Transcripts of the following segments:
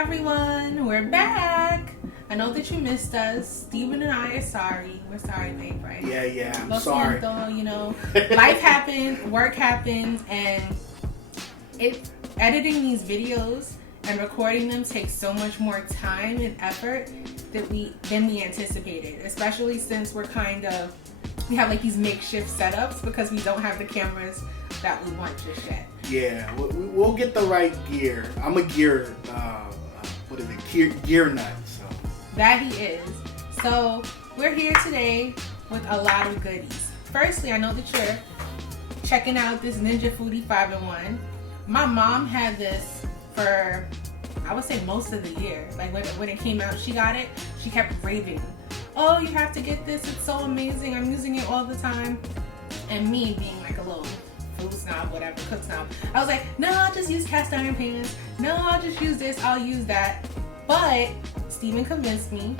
everyone, we're back. I know that you missed us. Steven and I are sorry. We're sorry, babe, right? Yeah, I'm sorry. Siento, you know, life happens, work happens, and editing these videos and recording them takes so much more time and effort than we anticipated. Especially since we have like these makeshift setups because we don't have the cameras that we want just yet. Yeah, we'll get the right gear. I'm a gear, gear nut. So that he is. So we're here today with a lot of goodies. Firstly, I know that you're checking out this Ninja Foodi 5-in-1. My mom had this for, I would say, most of the year. Like when it came out, she got it. She kept raving, "Oh, you have to get this. It's so amazing. I'm using it all the time." And me being like a little food snob, whatever, cook snob, I was like, "No, I'll just use cast iron pans. No, I'll just use this. I'll use that." But Steven convinced me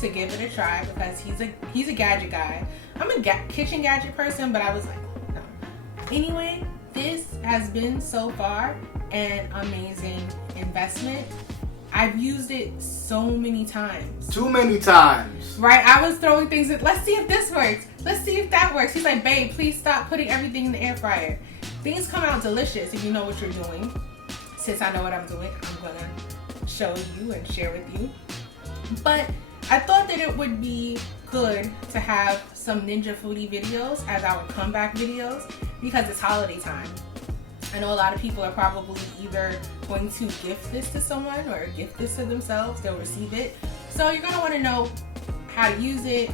to give it a try because he's a gadget guy. I'm a kitchen gadget person, but I was like, no. Anyway, this has been so far an amazing investment. I've used it so many times. Too many times. Right? I was throwing things in. Let's see if this works. Let's see if that works. He's like, "Babe, please stop putting everything in the air fryer." Things come out delicious if you know what you're doing. Since I know what I'm doing, I'm going to show you and share with you. But I thought that it would be good to have some Ninja Foodi videos as our comeback videos because it's holiday time. I know a lot of people are probably either going to gift this to someone or gift this to themselves. They'll receive it. So you're going to want to know how to use it,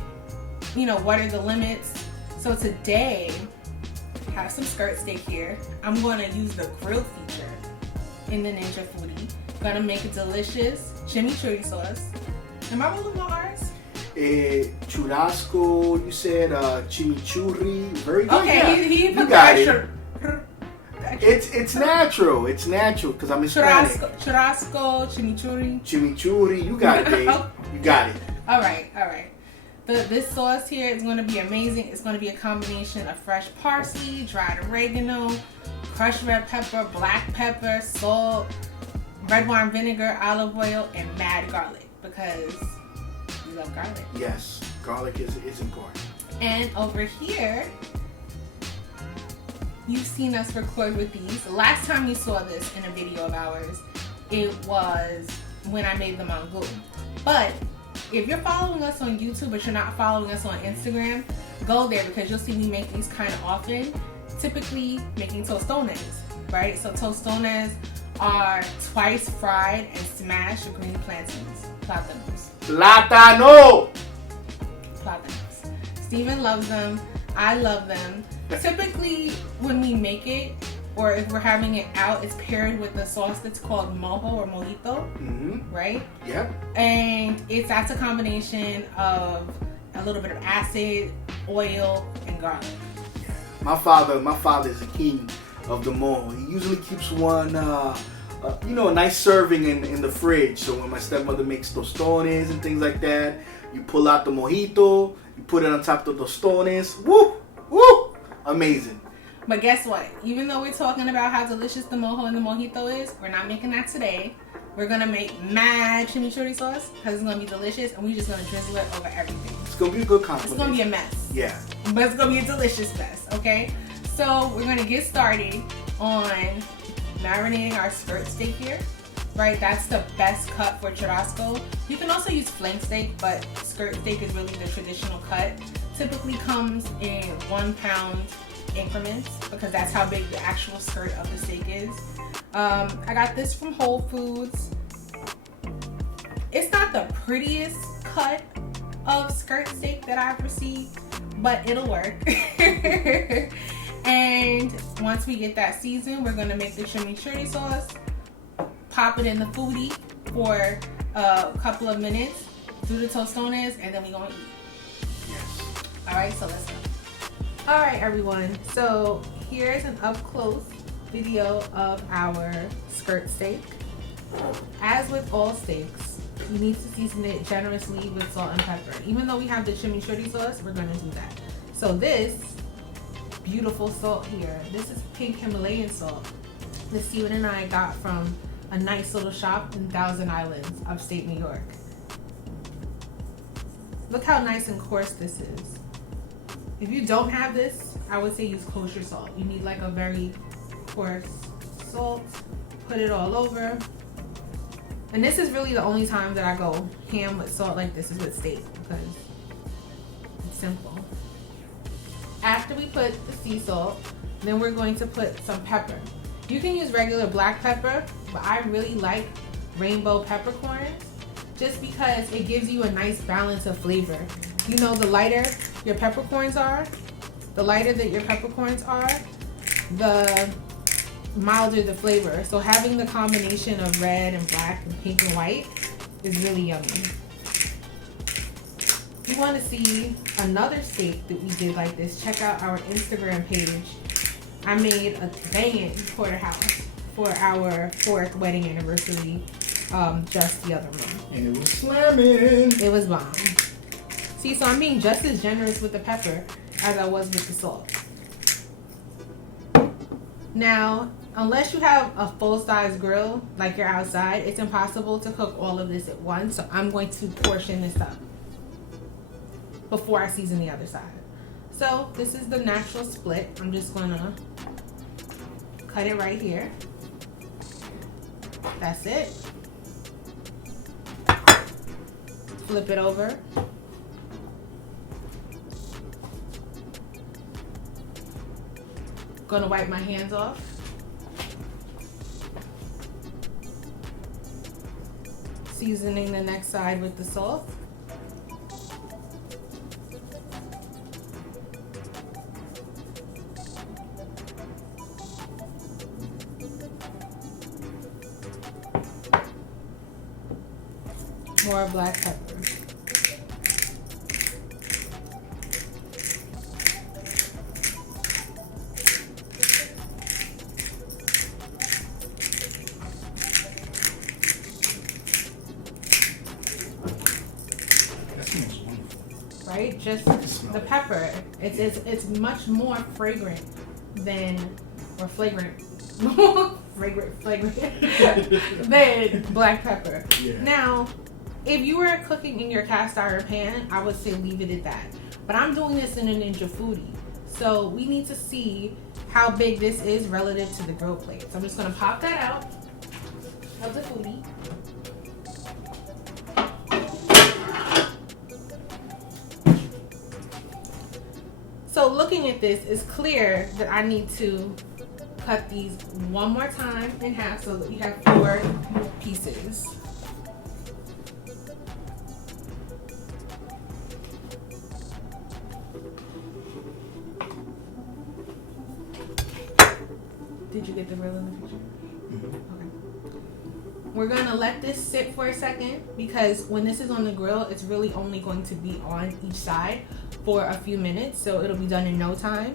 you know, what are the limits. So today, I have some skirt steak here. I'm going to use the grill feature in the Ninja Foodi. Going to make a delicious chimichurri sauce. Am I rolling my R's? Churrasco, you said chimichurri. Very good. Okay, yeah. he you got it. It's natural. It's natural because I'm Hispanic. Churrasco, chimichurri. Chimichurri, you got it, babe. You got it. All right. This sauce here is going to be amazing. It's going to be a combination of fresh parsley, dried oregano, crushed red pepper, black pepper, salt, red wine vinegar, olive oil, and mad garlic because we love garlic. Yes, garlic is important. And over here, you've seen us record with these. The last time you saw this in a video of ours, it was when I made the mango. But if you're following us on YouTube but you're not following us on Instagram, go there because you'll see me make these kind of often. Typically making tostones, right? So tostones are twice fried and smashed green plantains. Plátano! Plátanos. Steven loves them. I love them. Typically, when we make it, or if we're having it out, it's paired with a sauce that's called mojo or mojito, right? Yep. And that's a combination of a little bit of acid, oil, and garlic. Yeah. My father is the king of the mojo. He usually keeps one, a nice serving in the fridge. So when my stepmother makes tostones and things like that, you pull out the mojito, you put it on top of the tostones. Woo! Woo! Amazing. But guess what? Even though we're talking about how delicious the mojo and the mojito is, we're not making that today. We're going to make mad chimichurri sauce because it's going to be delicious and we're just going to drizzle it over everything. It's going to be a good compliment. It's going to be a mess. Yeah. But it's going to be a delicious mess, okay? So we're going to get started on marinating our skirt steak here, right? That's the best cut for churrasco. You can also use flank steak, but skirt steak is really the traditional cut. Typically comes in 1 pound increments because that's how big the actual skirt of the steak is. I got this from Whole Foods. It's not the prettiest cut of skirt steak that I've received, but it'll work. And once we get that seasoned, we're going to make the chimichurri sauce, pop it in the foodie for a couple of minutes, do the tostones, and then we're going to eat. Alright, so let's go. Alright everyone, so here's an up close video of our skirt steak. As with all steaks, you need to season it generously with salt and pepper. Even though we have the chimichurri sauce, we're going to do that. So this beautiful salt here, this is pink Himalayan salt that Steven and I got from a nice little shop in Thousand Islands, upstate New York. Look how nice and coarse this is. If you don't have this, I would say use kosher salt. You need like a very coarse salt. Put it all over. And this is really the only time that I go ham with salt like this is with steak, because it's simple. After we put the sea salt, then we're going to put some pepper. You can use regular black pepper, but I really like rainbow peppercorns just because it gives you a nice balance of flavor. You know, the lighter your peppercorns are, the milder the flavor. So having the combination of red and black and pink and white is really yummy. If you want to see another steak that we did like this, check out our Instagram page. I made a banging porterhouse for our 4th wedding anniversary just the other month. And it was slamming. It was bomb. See, so I'm being just as generous with the pepper as I was with the salt. Now, unless you have a full-size grill like you're outside, it's impossible to cook all of this at once. So I'm going to portion this up before I season the other side. So this is the natural split. I'm just gonna cut it right here. That's it. Flip it over. Gonna wipe my hands off. Seasoning the next side with the salt. More black pepper. Right? Just the pepper. It's much more fragrant than, or flagrant. flagrant than black pepper. Yeah. Now, if you were cooking in your cast iron pan, I would say leave it at that. But I'm doing this in a Ninja Foodi, so we need to see how big this is relative to the grill plate. So I'm just gonna pop that out of the Foodi. So looking at this, it's clear that I need to cut these one more time in half so that we have 4 pieces. Did you get the grill in the picture? Okay. We're gonna let this sit for a second because when this is on the grill, it's really only going to be on each side for a few minutes, so it'll be done in no time.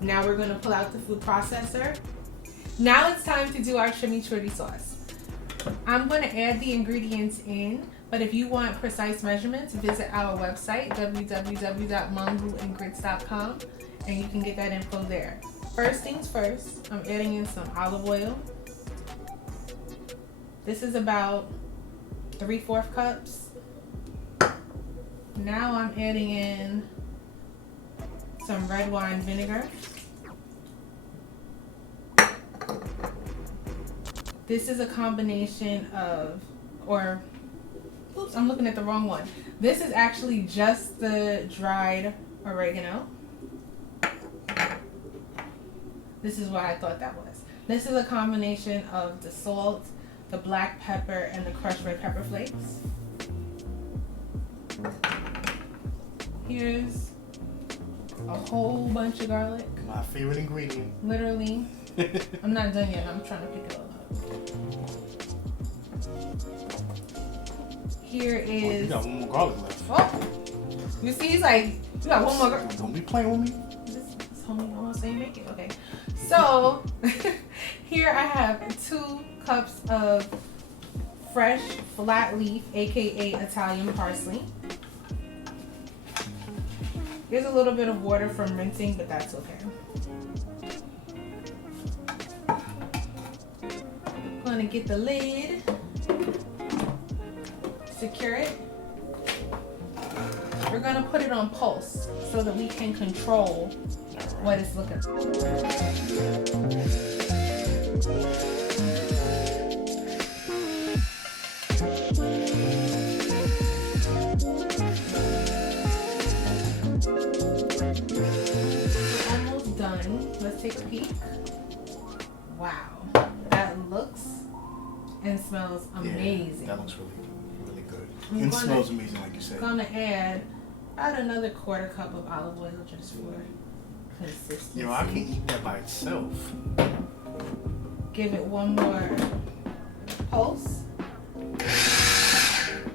Now we're gonna pull out the food processor. Now it's time to do our chimichurri sauce. I'm gonna add the ingredients in, but if you want precise measurements, visit our website, www.mangoandgrits.com, and you can get that info there. First things first, I'm adding in some olive oil. This is about 3/4 cups. Now I'm adding in some red wine vinegar. This is a combination of, oops, I'm looking at the wrong one. This is actually just the dried oregano. This is what I thought that was. This is a combination of the salt, the black pepper, and the crushed red pepper flakes. Here's a whole bunch of garlic. My favorite ingredient. Literally. I'm not done yet. I'm trying to pick it all up. Here is. You got one more garlic left. Oh, you see, he's like, you got one more. Don't be playing with me. This homie almost ain't make it. Okay. So here I have 2 cups of fresh flat leaf, aka Italian parsley. There's a little bit of water from rinsing, but that's okay. I'm going to get the lid, secure it. We're going to put it on pulse so that we can control what it's looking like. Almost done. Let's take a peek. Wow, that looks and smells amazing. Yeah, that looks really good. It smells amazing, like you said. I'm gonna add about another quarter cup of olive oil just for consistency. You know, I can eat that by itself. Give it one more pulse.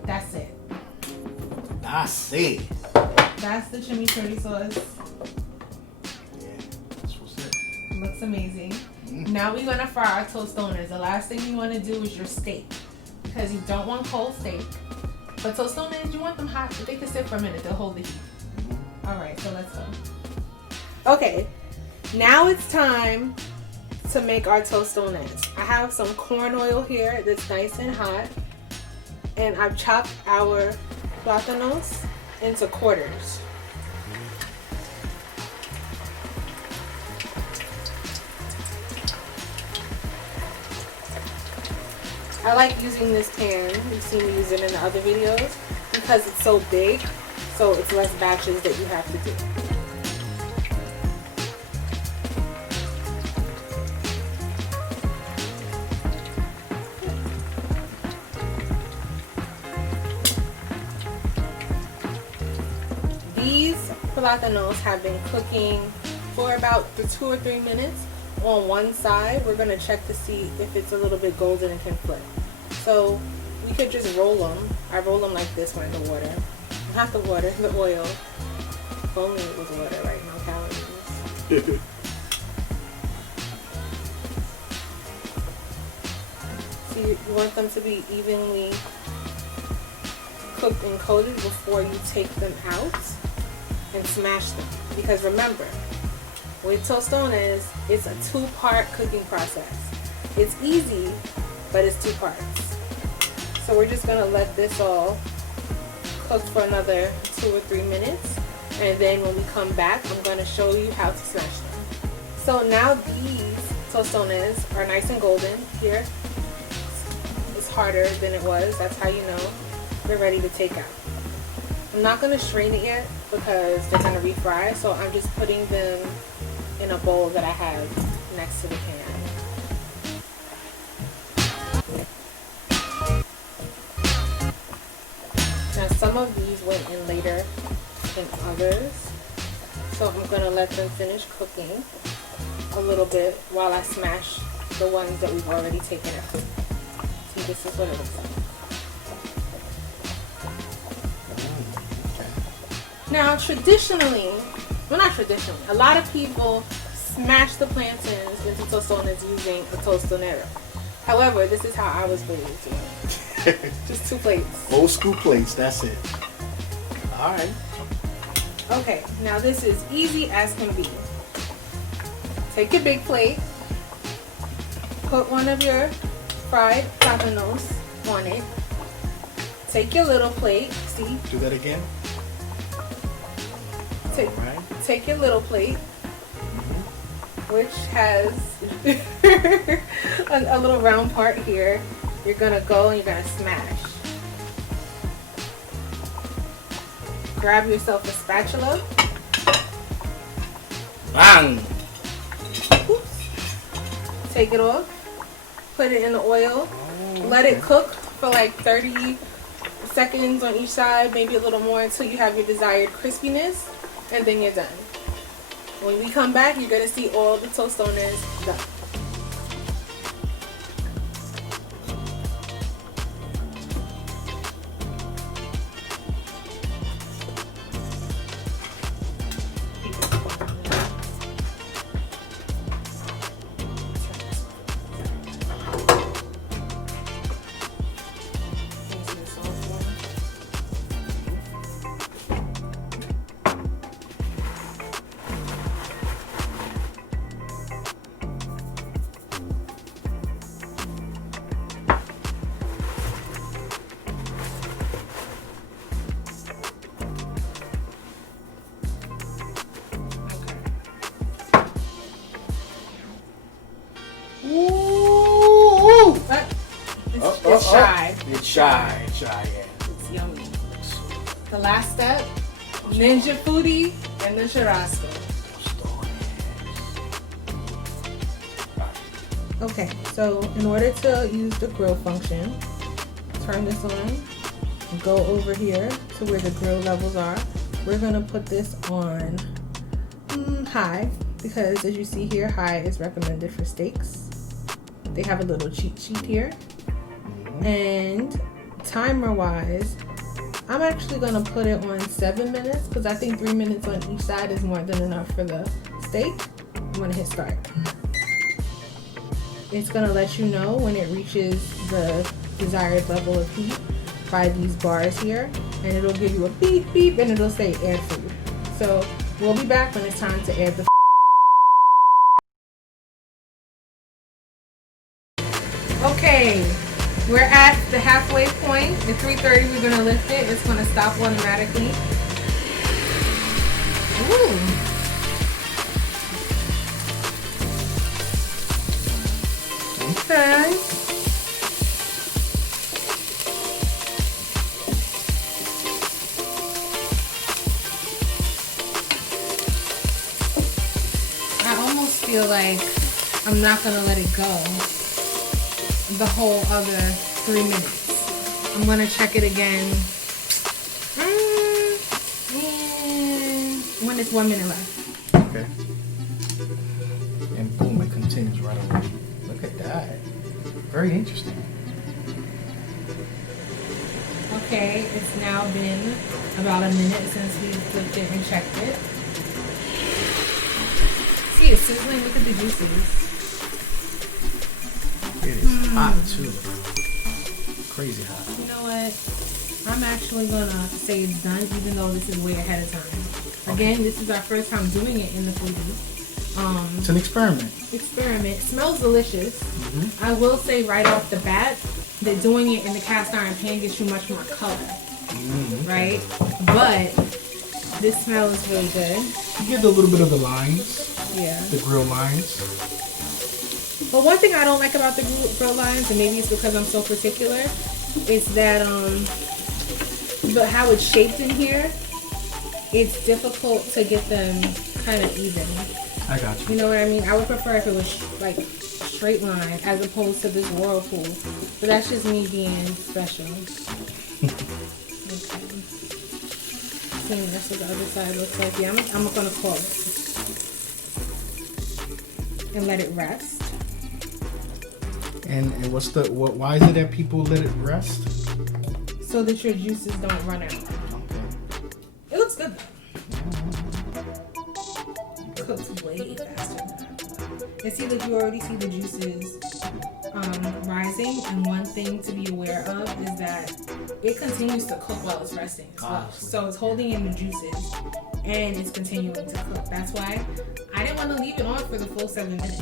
That's it. That's it. That's the chimichurri sauce. Yeah, that's what's it. Looks amazing. Now we're gonna fry our tostones. The last thing you want to do is your steak, because you don't want cold steak. But tostones, you want them hot. If they can sit for a minute, they'll hold the heat. All right, so let's go. Okay, now it's time to make our tostones. I have some corn oil here that's nice and hot, and I've chopped our plátanos into quarters. I like using this pan, you've seen me use it in the other videos, because it's so big, so it's less batches that you have to do. These plátanos have been cooking for about 2 or 3 minutes. On one side, we're going to check to see if it's a little bit golden and can flip. So we could just roll them. I roll them like this when the water, not the water, the oil. If only it was water, right? No calories. So you want them to be evenly cooked and coated before you take them out and smash them. Because remember, with tostones, it's a 2-part cooking process. It's easy, but it's 2 parts. So we're just gonna let this all cook for another 2 or 3 minutes. And then when we come back, I'm gonna show you how to smash them. So now these tostones are nice and golden. Here, it's harder than it was. That's how you know they're ready to take out. I'm not gonna strain it yet because they're gonna refry. So I'm just putting them in a bowl that I have next to the pan. Now some of these went in later than others, so I'm gonna let them finish cooking a little bit while I smash the ones that we've already taken out. See, this is what it looks like. Now traditionally, well, not traditionally, a lot of people smash the plantains into tostones using a tostonero. However, this is how I was raised. Just 2 plates. Old school plates, that's it. Alright. Okay, now this is easy as can be. Take your big plate, put one of your fried plátanos on it. Take your little plate, see? Do that again. Take your little plate, which has a little round part here. You're gonna go and you're gonna smash. Grab yourself a spatula. Bang! Oops. Take it off. Put it in the oil. Let it cook for like 30 seconds on each side, maybe a little more, until you have your desired crispiness. And then you're done. When we come back, you're going to see all the tostones done. Ooh! It's shy. It's shy, yeah. It's yummy. The last step, Ninja Foodi and the churrasco. Okay, so in order to use the grill function, turn this on, go over here to where the grill levels are. We're gonna put this on high, because as you see here, high is recommended for steaks. They have a little cheat sheet here. And timer wise, I'm actually gonna put it on 7 minutes, because I think 3 minutes on each side is more than enough for the steak. I'm gonna hit start. It's gonna let you know when it reaches the desired level of heat by these bars here, and it'll give you a beep beep and it'll say add food. So we'll be back when it's time to add the Okay, we're at the halfway point. At 3:30 we're gonna lift it. It's gonna stop automatically. Ooh. Okay. I almost feel like I'm not gonna let it go the whole other 3 minutes. I'm gonna check it again when it's 1 minute left. Okay. And boom, it continues right away. Look at that. Very interesting. Okay, it's now been about a minute since we flipped it and checked it. See, it's sizzling. Look at the juices. It is hot too. Crazy hot. You know what? I'm actually gonna say it's done, even though this is way ahead of time. Again, this is our first time doing it in the foodie. It's an experiment. It smells delicious. I will say right off the bat that doing it in the cast iron pan gets you much more color, right? But this smells really good. You get a little bit of the lines. Yeah. The grill lines. But one thing I don't like about the grill lines, and maybe it's because I'm so particular, is that but how it's shaped in here, it's difficult to get them kind of even. I got you. You know what I mean? I would prefer if it was like straight line as opposed to this whirlpool. But that's just me being special. Okay. See, that's what the other side looks like. Yeah, I'm gonna close and let it rest. And why is it that people let it rest? So that your juices don't run out. Okay. It looks good though. Cooks way faster than that. And see, like you already see the juices rising. And one thing to be aware of is that it continues to cook while it's resting as well. So it's holding in the juices and it's continuing to cook. That's why I didn't want to leave it on for the full 7 minutes.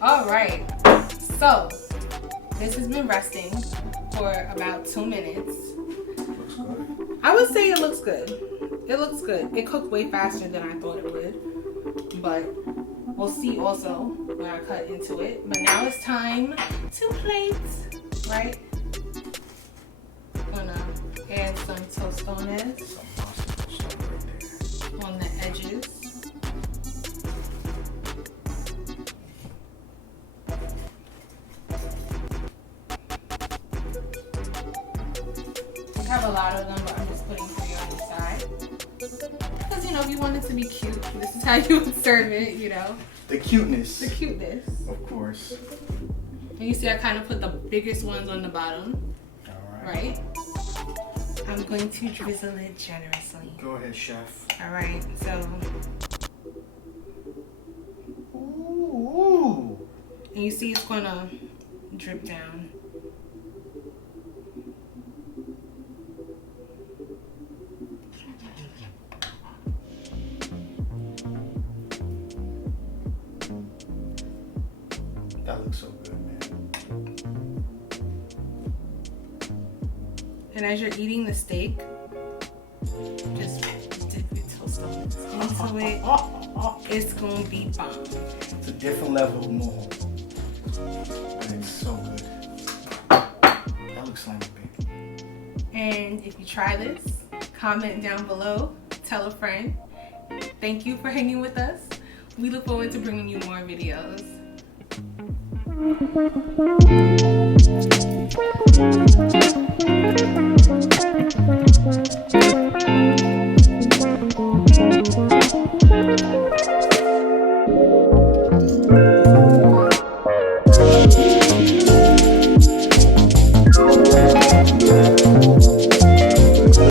All right, so this has been resting for about 2 minutes. Looks good. I would say it looks good. It looks good. It cooked way faster than I thought it would, but we'll see also when I cut into it. But now it's time to plate, right? I'm gonna add some tostones on the edges. I have a lot of them, but I'm just putting 3 on each side. Because, you know, if you want it to be cute, this is how you would serve it, you know. The cuteness. The cuteness. Of course. And you see I kind of put the biggest ones on the bottom. Right? I'm going to drizzle it generously. Go ahead, chef. Alright, so. Ooh. And you see it's going to drip down. That looks so good, man. And as you're eating the steak, just dip your tostones into it. oh, it's gonna be bomb. It's a different level of moho. And it's so good. That looks slimy, baby. And if you try this, comment down below, tell a friend. Thank you for hanging with us. We look forward to bringing you more videos.